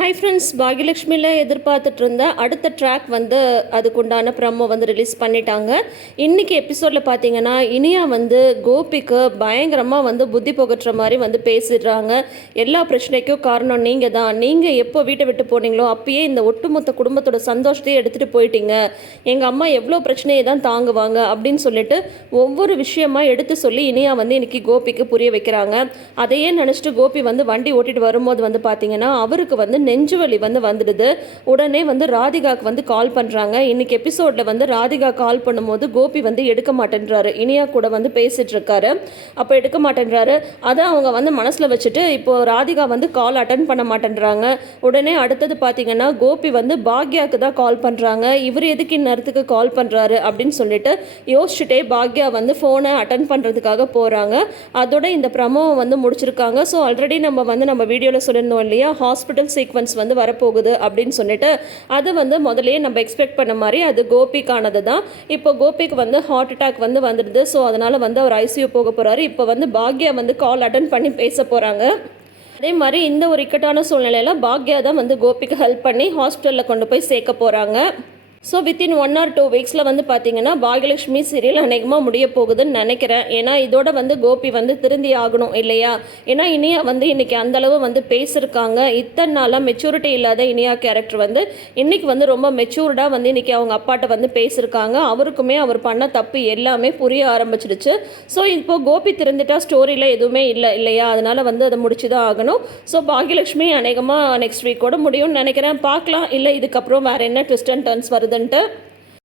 Hi friends பாகியலட்சுமியில் எதிர்பார்த்துட்டு இருந்த அடுத்த ட்ராக் வந்து அதுக்குண்டான ப்ரமோ வந்து ரிலீஸ் பண்ணிட்டாங்க. இன்றைக்கி எபிசோடில் பார்த்தீங்கன்னா இனியா வந்து கோபிக்கு பயங்கரமாக வந்து புத்தி புகட்டுற மாதிரி வந்து பேசிடுறாங்க. எல்லா பிரச்சனைக்கும் காரணம் நீங்கள் தான் நீங்கள் எப்போ வீட்டை விட்டு போனீங்களோ அப்பயே இந்த ஒட்டுமொத்த குடும்பத்தோட சந்தோஷத்தையே எடுத்துகிட்டு போயிட்டீங்க. எங்கள் அம்மா எவ்வளோ பிரச்சனையை தான் தாங்குவாங்க அப்படின்னு சொல்லிட்டு ஒவ்வொரு விஷயமா எடுத்து சொல்லி இனியா வந்து இன்றைக்கி கோபிக்கு புரிய வைக்கிறாங்க. அதையே நினச்சிட்டு கோபி வந்து வண்டி ஓட்டிகிட்டு வரும்போது வந்து பார்த்தீங்கன்னா அவருக்கு வந்து நெஞ்சு வலி வந்து வந்துடுது. உடனே வந்து ராதிகாக்கு வந்து கால் பண்ணுறாங்க இன்னைக்கு எபிசோடில் வந்து ராதிகா கால் பண்ணும்போது கோபி வந்து எடுக்க மாட்டேன்றாரு. இனியா கூட வந்து பேசிட்டு இருக்காரு. அப்போ எடுக்க மாட்டேன்றாரு. அதை அவங்க வந்து மனசில் வச்சுட்டு இப்போ ராதிகா வந்து கால் அட்டன் பண்ண மாட்டேன்றாங்க. உடனே அடுத்தது பார்த்தீங்கன்னா கோபி வந்து பாக்யாவுக்கு தான் கால் பண்ணுறாங்க இவர் எதுக்கு இந்நேரத்துக்கு கால் பண்ணுறாரு அப்படின்னு சொல்லிட்டு யோசிச்சுட்டே பாக்யா வந்து ஃபோனை அட்டன் பண்ணுறதுக்காக போகிறாங்க அதோட இந்த ப்ரமோவை வந்து முடிச்சிருக்காங்க. ஸோ ஆல்ரெடி நம்ம வந்து நம்ம வீடியோவில் சொல்லியிருந்தோம் இல்லையா? ஹாஸ்பிட்டல் சீக்வன்ஸ் வந்து வரப்போகுது அப்படின்னு சொல்லிட்டு அது வந்து முதல்லயே நம்ம எக்ஸ்பெக்ட் பண்ண மாதிரி அது கோபிக்கானது தான். இப்போ கோபிக்கு வந்து ஹார்ட் அட்டாக் வந்து வந்துடுது. ஸோ அதனால் வந்து அவர் ஐசியூ போக போகிறாரு இப்போ வந்து பாக்யா வந்து கால் அட்டன் பண்ணி பேச போகிறாங்க அதே மாதிரி இந்த ஒரு இக்கட்டான சூழ்நிலையில் பாக்யா தான் வந்து கோபிக்கு ஹெல்ப் பண்ணி ஹாஸ்பிட்டலில் கொண்டு போய் சேர்க்க போகிறாங்க so within one or two வீக்ஸில் வந்து பார்த்தீங்கன்னா பாகியலட்சுமி சீரியல் அநேகமாக முடிய போகுதுன்னு நினைக்கிறேன். ஏன்னா இதோட வந்து கோபி வந்து திருந்தி ஆகணும் இல்லையா? ஏன்னா இனியா வந்து இன்றைக்கி அந்தளவு வந்து பேசியிருக்காங்க இத்தனை நாளாக மெச்சூரிட்டி இல்லாத இனியா கேரக்டர் வந்து இன்றைக்கி வந்து ரொம்ப மெச்சூர்டாக வந்து இன்றைக்கி அவங்க அப்பாட்ட வந்து பேசியிருக்காங்க அவருக்குமே அவர் பண்ண தப்பு எல்லாமே புரிய ஆரம்பிச்சிடுச்சு. ஸோ இப்போது கோபி திருந்திட்டா ஸ்டோரியில் எதுவுமே இல்லை இல்லையா? அதனால் வந்து அதை முடிச்சு தான் ஆகணும். ஸோ பாகியலட்சுமி அநேகமாக நெக்ஸ்ட் வீக்கோட முடியும்னு நினைக்கிறேன். பார்க்கலாம். இல்லை இதுக்கப்புறம் வேறு என்ன ட்விஸ்ட் அண்ட் டர்ன்ஸ் ఏమవుతుందంటే